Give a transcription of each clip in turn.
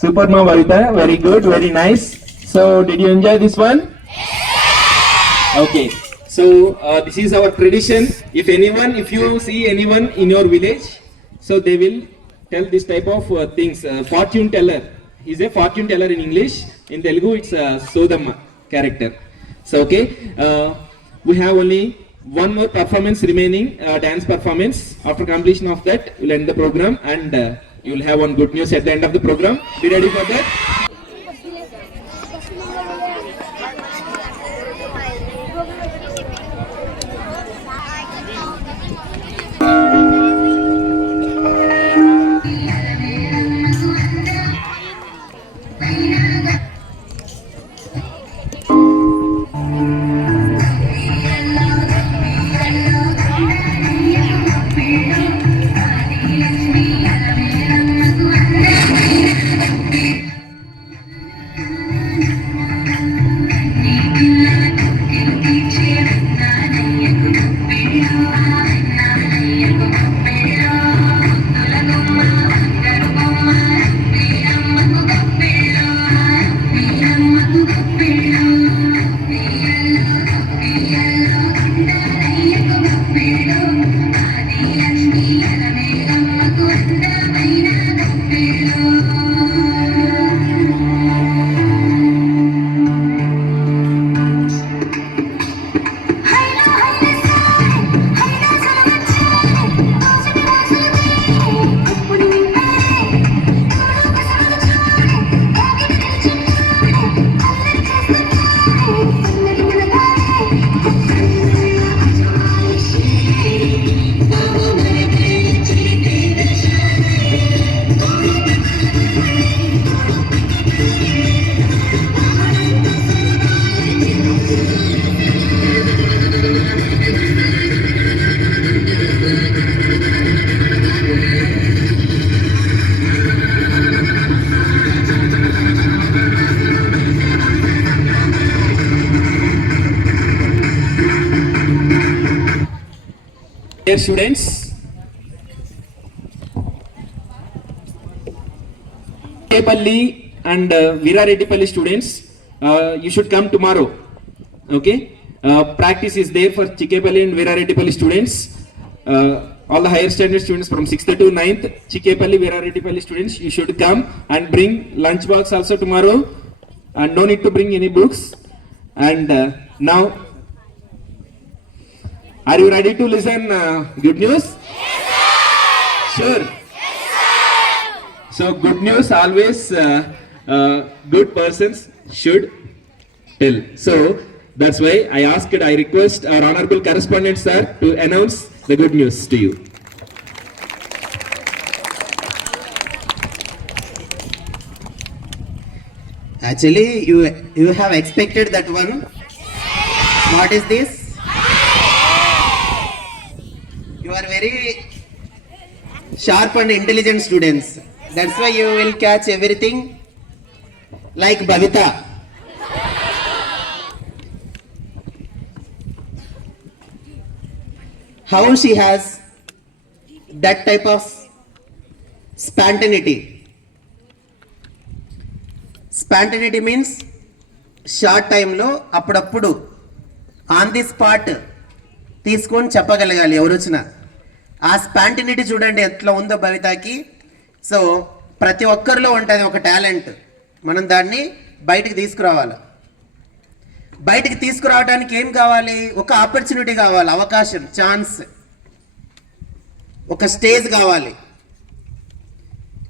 Super, ma Bhavita. Very good, very nice. So, did you enjoy this one? Okay. So, this is our tradition. If you see anyone in your village, so they will tell this type of things. Fortune teller. He's a fortune teller in English. In Telugu, it's Sodamma character. So, okay. We have only one more performance remaining, dance performance. After completion of that, we'll end the program and you will have one good news at the end of the program. Be ready for that. Dear students, Chikepalli and Veerareddipalli students, you should come tomorrow. Okay, practice is there for Chikepalli and Veerareddipalli students. All the higher standard students from 6th to 9th, Chikepalli, Veerareddipalli students, you should come and bring lunch box also tomorrow, and no need to bring any books. And now, are you ready to listen good news? Yes, sir. Sure. Yes, sir. So good news always good persons should tell. So that's why I request our honorable correspondent sir to announce the good news to you. Actually, you have expected that one. What is this? You are very sharp and intelligent students. That's why you will catch everything like Bhavita. How she has that type of spontaneity. Spontaneity means short టైంలో అప్పుడప్పుడు on the spot తీసుకొని చెప్పగలగాలి ఎవరు వచ్చినా. ఆ స్పాంటినిటీ చూడండి ఎట్లా ఉందో భవితకి. సో ప్రతి ఒక్కరిలో ఉంటుంది ఒక టాలెంట్. మనం దాన్ని బయటికి తీసుకురావాలి. బయటికి తీసుకురావడానికి ఏం కావాలి? ఒక ఆపర్చునిటీ కావాలి, అవకాశం, ఛాన్స్, ఒక స్టేజ్ కావాలి.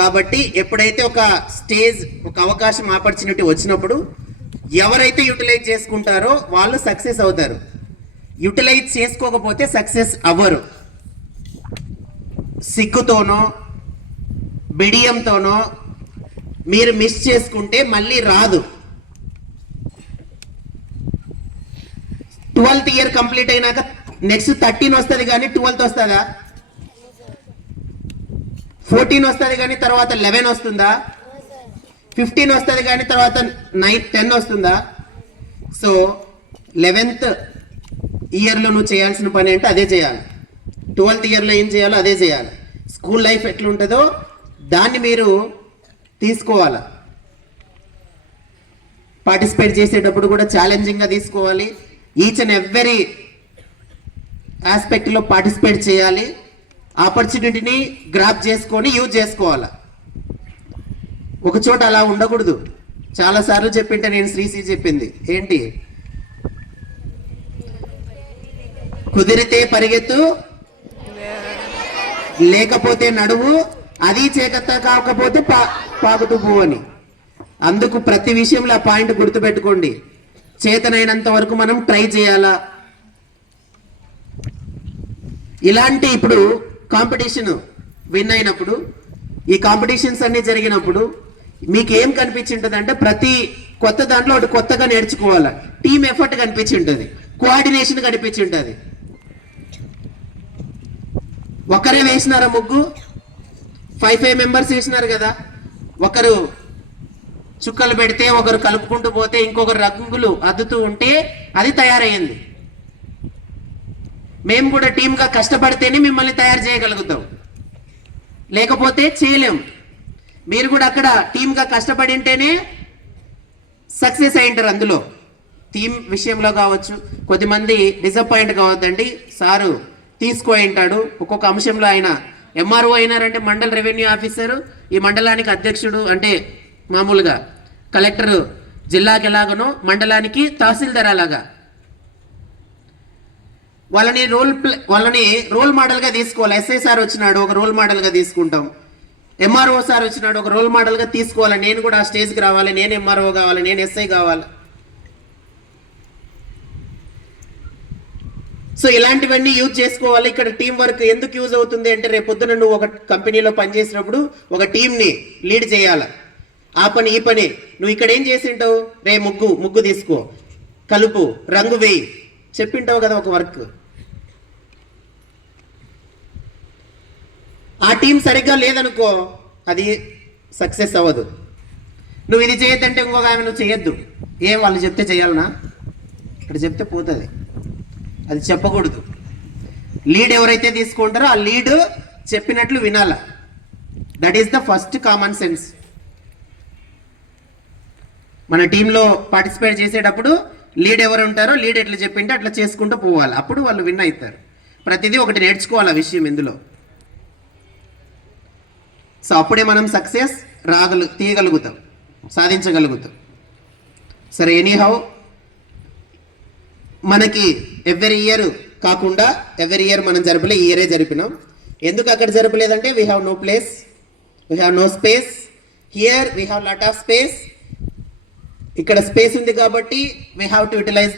కాబట్టి ఎప్పుడైతే ఒక స్టేజ్, ఒక అవకాశం, ఆపర్చునిటీ వచ్చినప్పుడు ఎవరైతే యూటిలైజ్ చేసుకుంటారో వాళ్ళు సక్సెస్ అవుతారు. యూటిలైజ్ చేసుకోకపోతే సక్సెస్ అవ్వరు. సిగ్గుతోనో బిడియంతోనో మీరు మిస్ చేసుకుంటే మళ్ళీ రాదు. 12th ఇయర్ కంప్లీట్ అయినాక నెక్స్ట్ 13 వస్తుంది కానీ 12th వస్తుందా? 14 వస్తుంది కానీ తర్వాత 11 వస్తుందా? 15 వస్తుంది కానీ తర్వాత 10 వస్తుందా? సో 11th ఇయర్లో నువ్వు చేయాల్సిన పని అంటే అదే చేయాలి. 12th ఇయర్లో ఏం చేయాలో అదే చేయాలి. స్కూల్ లైఫ్ ఎట్లుంటుందో దాన్ని మీరు తీసుకోవాలా. పార్టిసిపేట్ చేసేటప్పుడు కూడా ఛాలెంజింగ్గా తీసుకోవాలి. ఈచ్ అండ్ ఎవ్రీ ఆస్పెక్ట్లో పార్టిసిపేట్ చేయాలి. ఆపర్చునిటీని గ్రాప్ చేసుకొని యూజ్ చేసుకోవాలి. ఒక చోట అలా ఉండకూడదు. చాలాసార్లు చెప్పింటే నేను శ్రీశ్రీ చెప్పింది ఏంటి, కుదిరితే పరిగెత్తు, లేకపోతే నడువు, అది చేకత్త కాకపోతే పాకుతూ పోవని. అందుకు ప్రతి విషయంలో ఆ పాయింట్ గుర్తుపెట్టుకోండి. చేతనైనంత వరకు మనం ట్రై చేయాలా. ఇలాంటి ఇప్పుడు కాంపిటీషన్ విన్ అయినప్పుడు, ఈ కాంపిటీషన్స్ అన్ని జరిగినప్పుడు మీకు ఏం కనిపించింటుంది అంటే ప్రతి కొత్త దాంట్లో ఒకటి కొత్తగా నేర్చుకోవాలా. టీమ్ ఎఫర్ట్ కనిపించి ఉంటుంది, కోఆర్డినేషన్ కనిపించి ఉంటుంది. ఒకరే వేసినారా ముగ్గు, 5 మెంబర్స్ వేసినారు కదా, ఒకరు చుక్కలు పెడితే ఒకరు కలుపుకుంటూ పోతే ఇంకొకరు రంగులు అద్దుతూ ఉంటే అది తయారయ్యింది. మేము కూడా టీమ్గా కష్టపడితేనే మిమ్మల్ని తయారు చేయగలుగుతాం, లేకపోతే చేయలేం. మీరు కూడా అక్కడ టీమ్గా కష్టపడి ఉంటేనే సక్సెస్ అయింటారు. అందులో టీం విషయంలో కావచ్చు. కొద్దిమంది డిసప్పాయింట్ కావద్దండి, సారు తీసుకుపోయి ఉంటాడు. ఒక్కొక్క అంశంలో ఆయన ఎంఆర్ఓ అయినారంటే మండల రెవెన్యూ ఆఫీసరు, ఈ మండలానికి అధ్యక్షుడు అంటే మామూలుగా కలెక్టర్ జిల్లాకి ఎలాగనో మండలానికి తహసీల్దార్ అలాగా. వాళ్ళని రోల్ మోడల్గా తీసుకోవాలి. ఎస్ఐ సార్ వచ్చినాడు ఒక రోల్ మోడల్గా తీసుకుంటాం, ఎంఆర్ఓ సార్ వచ్చినాడు ఒక రోల్ మోడల్గా తీసుకోవాలి. నేను కూడా ఆ స్టేజ్కి రావాలి, నేను ఎంఆర్ఓ కావాలి, నేను ఎస్ఐ కావాలి. సో ఇలాంటివన్నీ యూజ్ చేసుకోవాలి. ఇక్కడ టీం వర్క్ ఎందుకు యూజ్ అవుతుంది అంటే రేపు పొద్దున నువ్వు ఒక కంపెనీలో పనిచేసినప్పుడు ఒక టీంని లీడ్ చేయాలి. ఆ పని ఈ పని నువ్వు ఇక్కడ ఏం చేసింటావు, రే ముగ్గు తీసుకో, కలుపు, రంగు వేయి చెప్పింటావు కదా ఒక వర్క్. ఆ టీం సరిగ్గా లేదనుకో అది సక్సెస్ అవ్వదు. నువ్వు ఇది చేయొద్దంటే ఇంకొక ఆమె నువ్వు చేయొద్దు. ఏం వాళ్ళు చెప్తే చేయాలనా, ఇక్కడ చెప్తే పోతుంది, అది చెప్పకూడదు. లీడ్ ఎవరైతే తీసుకుంటారో ఆ లీడ్ చెప్పినట్లు వినాల. That is the first common sense. మన టీంలో పార్టిసిపేట్ చేసేటప్పుడు లీడ్ ఎవరు ఉంటారో లీడ్ ఎట్లా చెప్పింటే అట్లా చేసుకుంటూ పోవాలి. అప్పుడు వాళ్ళు విన్ అవుతారు. ప్రతిదీ ఒకటి నేర్చుకోవాలి ఆ విషయం ఇందులో. సో అప్పుడే మనం సక్సెస్ తీయగలుగుతాం, సాధించగలుగుతాం. సరే, ఎనీహౌ మనకి ఎవ్రీ ఇయర్ కాకుండా ఎవ్రీ ఇయర్ మనం జరపలే, ఈ ఇయరే జరిపినాం. ఎందుకు అక్కడ జరపలేదంటే we have no place, we have no space. Here we have lot of space. ఇక్కడ స్పేస్ ఉంది కాబట్టి we have to utilize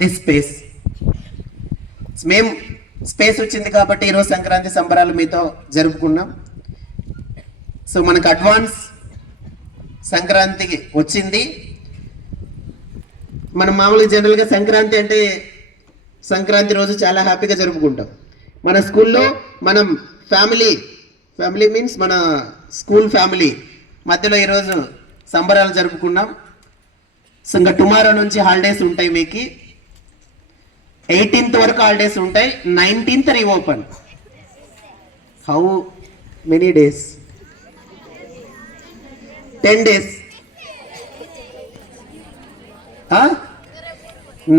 this space. మేము స్పేస్ వచ్చింది కాబట్టి ఈరోజు సంక్రాంతి సంబరాలు మీతో జరుపుకున్నాం. సో మనకు అడ్వాన్స్ సంక్రాంతికి వచ్చింది. మనం మామూలుగా జనరల్గా సంక్రాంతి అంటే సంక్రాంతి రోజు చాలా హ్యాపీగా జరుపుకుంటాం. మన స్కూల్లో మనం ఫ్యామిలీ మీన్స్ మన స్కూల్ ఫ్యామిలీ మధ్యలో ఈరోజు సంబరాలు జరుపుకున్నాం. సో ఇంకా టుమారో నుంచి హాలిడేస్ ఉంటాయి. మీకు 18th వరకు హాలిడేస్ ఉంటాయి. 19th reopen. How many days? 10 days.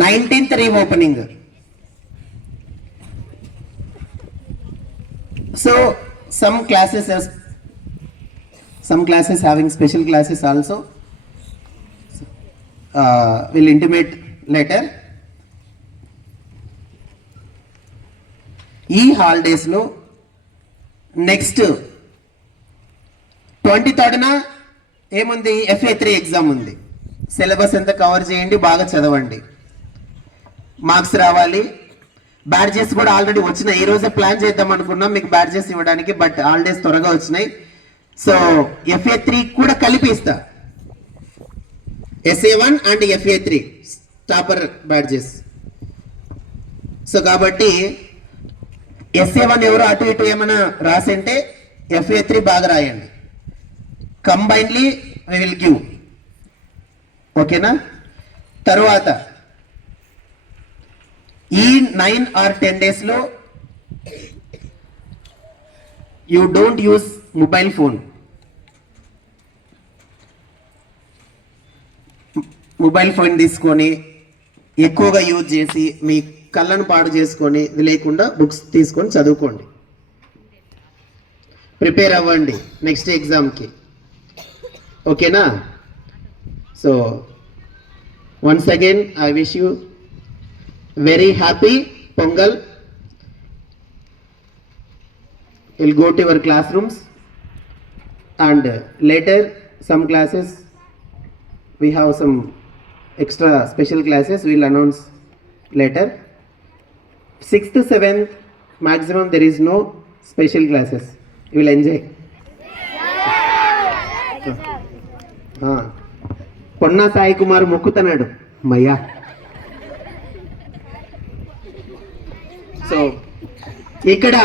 19th reopening. So some classes having special classes also will intimate later. ఈ హాలిడేస్లో నెక్స్ట్ 23rd ఏముంది, FA3 ఎగ్జామ్ ఉంది. సిలబస్ ఎంత కవర్ చేయండి, బాగా చదవండి, మార్క్స్ రావాలి. బ్యాడ్జెస్ కూడా ఆల్రెడీ వచ్చినాయి. ఈ రోజే ప్లాన్ చేద్దాం అనుకున్నాం మీకు బ్యాడ్జెస్ ఇవ్వడానికి, బట్ హాలిడేస్ త్వరగా వచ్చినాయి. సో FA3 కూడా కలిపి ఇస్తా. SA1 and FA3 topper badges. So కాబట్టి SA1 ఎవరో అటు ఇటు ఏమైనా రాసింటే FA3 బాగా రాయండి. Combinely we will give. ఓకేనా? తర్వాత ఈ 9 or 10 డేస్లో you don't use mobile phone. Mobile phone తీసుకొని ఎక్కువగా యూజ్ చేసి మీ కళ్ళను పాడు చేసుకొని ఇది లేకుండా బుక్స్ తీసుకొని చదువుకోండి, ప్రిపేర్ అవ్వండి నెక్స్ట్ ఎగ్జామ్కి. ఓకేనా? So once again I wish you very happy pongal. Will go to your class rooms and later some classes we have some extra special classes we'll announce later. 6th 7th maximum there is no special classes, you will enjoy. Ponna Sai Kumar మొక్కుతున్నాడు మయ్యా. So ఇక్కడ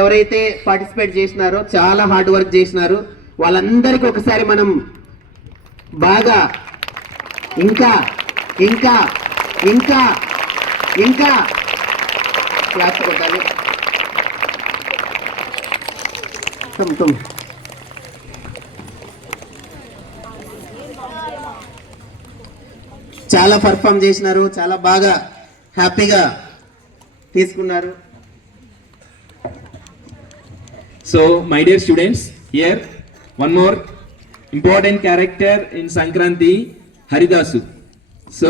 ఎవరైతే పార్టిసిపేట్ చేసినారో చాలా hard work చేసినారు వాళ్ళందరికీ ఒకసారి మనం బాగా ఇంకా ఇంకా ఇంకా ఇంకా క్లాస్ కొట్టాలి. తుమ్ చాలా పర్ఫామ్ చేసినారు, చాలా బాగా హ్యాపీగా తీసుకున్నారు. So, my dear students, here one more important character in Sankranti, Haridasu. So,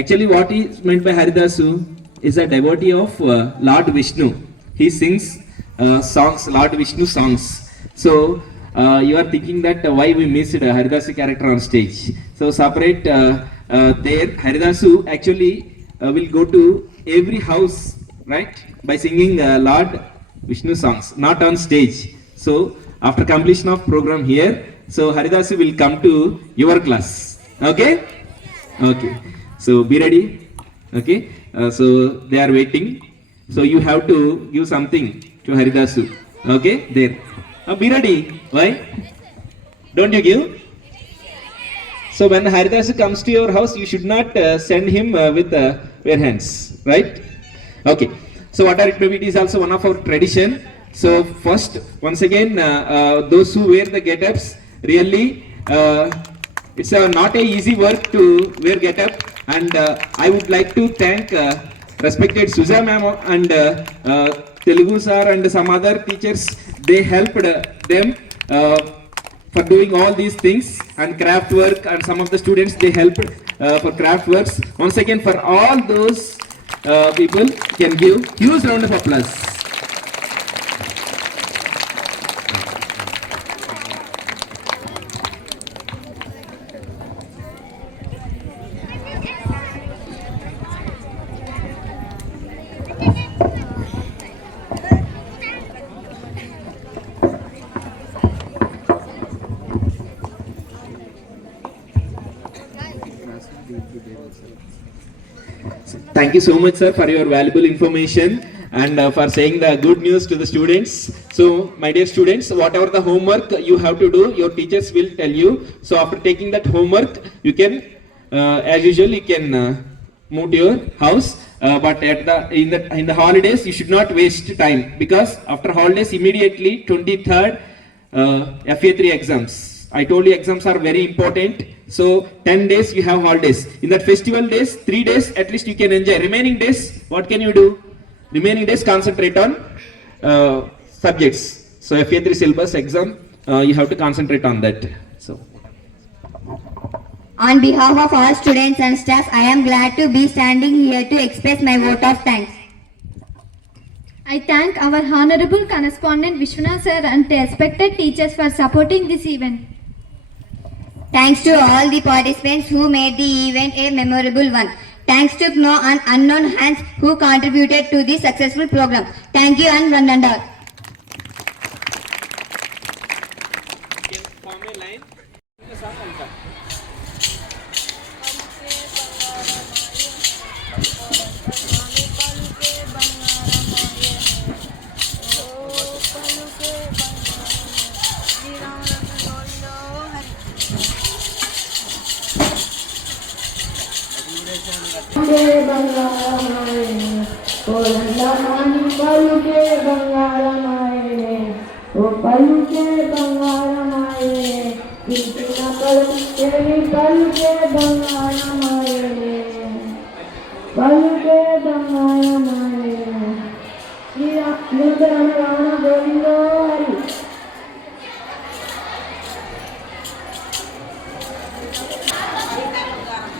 actually, what is meant by Haridasu is a devotee of Lord Vishnu. He sings songs, Lord Vishnu songs. So, you are thinking that why we missed Haridasu character on stage. So, separate there, Haridasu actually will go to every house, right, by singing Lord Vishnu songs, not on stage. So after completion of program here, so Haridasu will come to your class. Okay? Okay. So be ready. Okay? So they are waiting. So you have to give something to Haridasu. Okay? There. Be ready. Why? Don't you give? So when Haridasu comes to your house, you should not send him with bare hands. Right? Okay. So whatever it may be, it is also one of our tradition. So first, once again, those who wear the get-ups, really, it's not a easy work to wear get-up. And I would like to thank respected Suja ma'am and Telugu sir and some other teachers. They helped them for doing all these things and craft work, and some of the students they helped for craft works. Once again, for all those people can give huge round of applause. Thank you so much, sir, for your valuable information and for saying the good news to the students. So, my dear students, whatever the homework you have to do, your teachers will tell you. So, after taking that homework, you can, as usual, you can move to your house. But in the holidays, you should not waste time, because after holidays, immediately 23rd FA3 exams. I told you exams are very important. So 10 days you have holidays. In that festival days, 3 days at least you can enjoy. Remaining days, what can you do? Remaining days concentrate on subjects. So FA3 syllabus exam, you have to concentrate on that. So. On behalf of all students and staff, I am glad to be standing here to express my vote of thanks. I thank our honorable correspondent Vishwanath sir and the respected teachers for supporting this event. Thanks to all the participants who made the event a memorable one. Thanks to no and unknown hands who contributed to the successful program. Thank you and one and all. ఏమి పలుకే బంగారమాయనే పలుకే బంగారమాయనే శ్రీరామ రామ గోవిందో హరి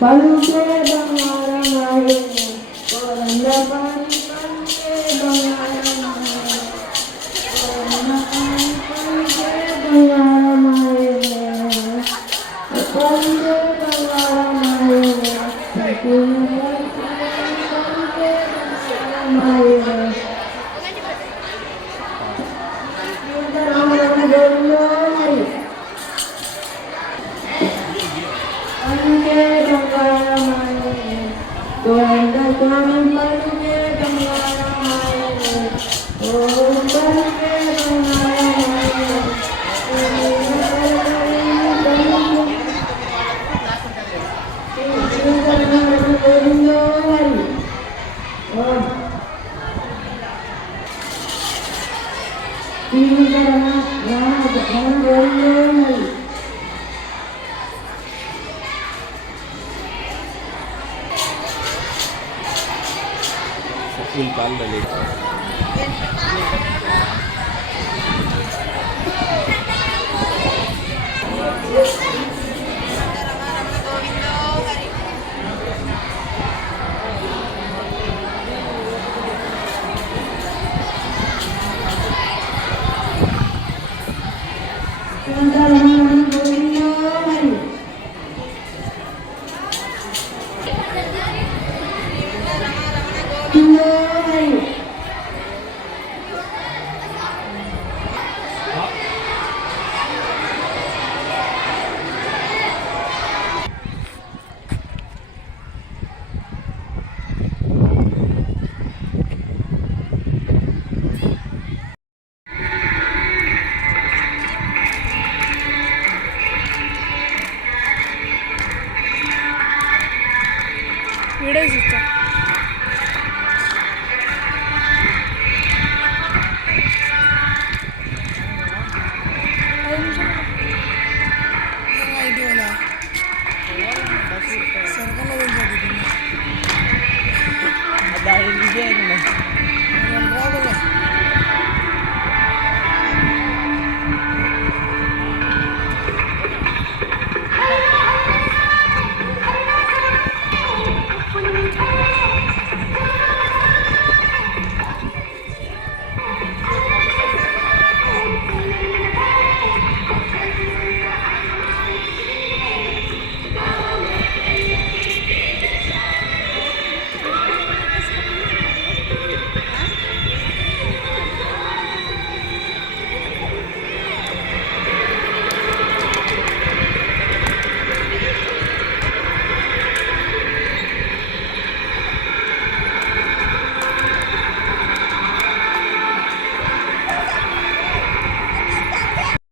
పలుకే బంగారమాయనే గోవింద పాని పలుకే బంగారమాయనే గోవింద పాని పలుకే బంగారమాయనే పలుకే బంగారమాయనే పలుకే బంగారమాయనే రామ రామ గోవిందో హరి పలుకే బంగారమాయనే గోవింద స్వామి పలుకే బంగారమాయనే ఓం పలుకే బంగారమాయనే గోవిందో హరి ఓం శ్రీరామ రామ గోవిందో Hari Will call the lady. గోవిందో హరి గోవిందో హరి Dahil hindi